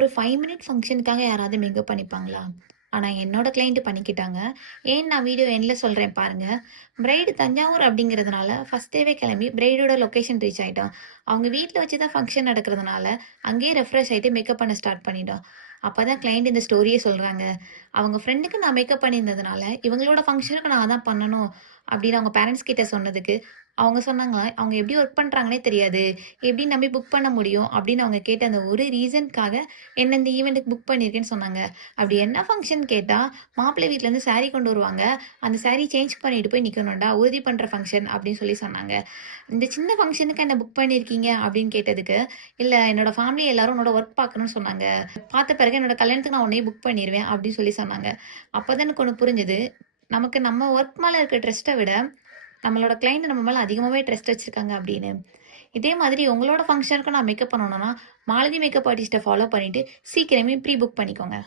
ஒரு 5 மினிட் ஃபங்ஷனுக்காக யாராவது மேக்கப் பண்ணிப்பாங்களா? ஆனா என்னோட கிளையண்ட் பண்ணிக்கிட்டாங்க. ஏன்னு நான் வீடியோ எண்ட்ல சொல்றேன் பாருங்க. பிரைடு தஞ்சாவூர் அப்படிங்கிறதுனால ஃபர்ஸ்ட் டேவே கிளம்பி பிரைடோட லொகேஷன் ரீச் ஆயிட்டோம். அவங்க வீட்ல வச்சு தான் ஃபங்ஷன் நடக்கிறதுனால, அங்கேயே ரெஃப்ரெஷ் ஆயிட்டு மேக்கப் பண்ண ஸ்டார்ட் பண்ணிட்டோம். அப்பதான் கிளையண்ட் இந்த ஸ்டோரியே சொல்றாங்க. அவங்க ஃப்ரெண்டுக்கு நான் மேக்கப் பண்ணியிருந்ததுனால, இவங்களோட ஃபங்ஷனுக்கு நான் தான் பண்ணணும் அப்படின்னு அவங்க பேரண்ட்ஸ் கிட்ட சொன்னதுக்கு, அவங்க சொன்னாங்களாம், அவங்க எப்படி ஒர்க் பண்றாங்கன்னே தெரியாது. எப்படி நம்பி புக் பண்ண முடியும்? அப்படின்னு அவங்க கேட்ட அந்த ஒரு ரீசன்க்காக என்ன இந்த ஈவென்ட்க்கு புக் பண்ணியிருக்கேன்னு சொன்னாங்க. அப்படி என்ன ஃபங்ஷன் கேட்டா, மாப்பிள்ளை வீட்லேருந்து சாரி கொண்டு வருவாங்க. அந்த சாரி சேஞ்ச் பண்ணிட்டு போய் நிக்கணும்டா, உறுதி பண்ற ஃபங்ஷன் அப்படின்னு சொல்லி சொன்னாங்க. இந்த சின்ன ஃபங்ஷனுக்கு என்ன புக் பண்ணியிருக்கீங்க அப்படின்னு கேட்டதுக்கு, இல்ல என்னோட ஃபேமிலி எல்லாரும் உன்னோட ஒர்க் பார்க்கணும்னு சொன்னாங்க. பார்த்த பிறகு என்னோட கல்யாணத்துக்கு நான் உன்னையே புக் பண்ணிருவேன் அப்படின்னு சொல்லி சொன்னாங்க. அப்பதான் எனக்கு ஒண்ணு புரிஞ்சது. நமக்கு நம்ம ஒர்க் மேல இருக்க ட்ரஸ்ட்ட விட, நம்மளோட கிளையண்ட் நம்ம மேல அதிகமாவே ட்ரஸ்ட் வச்சிருக்காங்க அப்படின்னு. இதே மாதிரி உங்களோட ஃபங்ஷனுக்கு நான் மேக்கப் பண்ணணும்னா, மாலதி மேக்கப் ஆர்டிஸ்ட்ட ஃபாலோ பண்ணிட்டு, சீக்கிரமே ப்ரீ புக் பண்ணிக்கோங்க.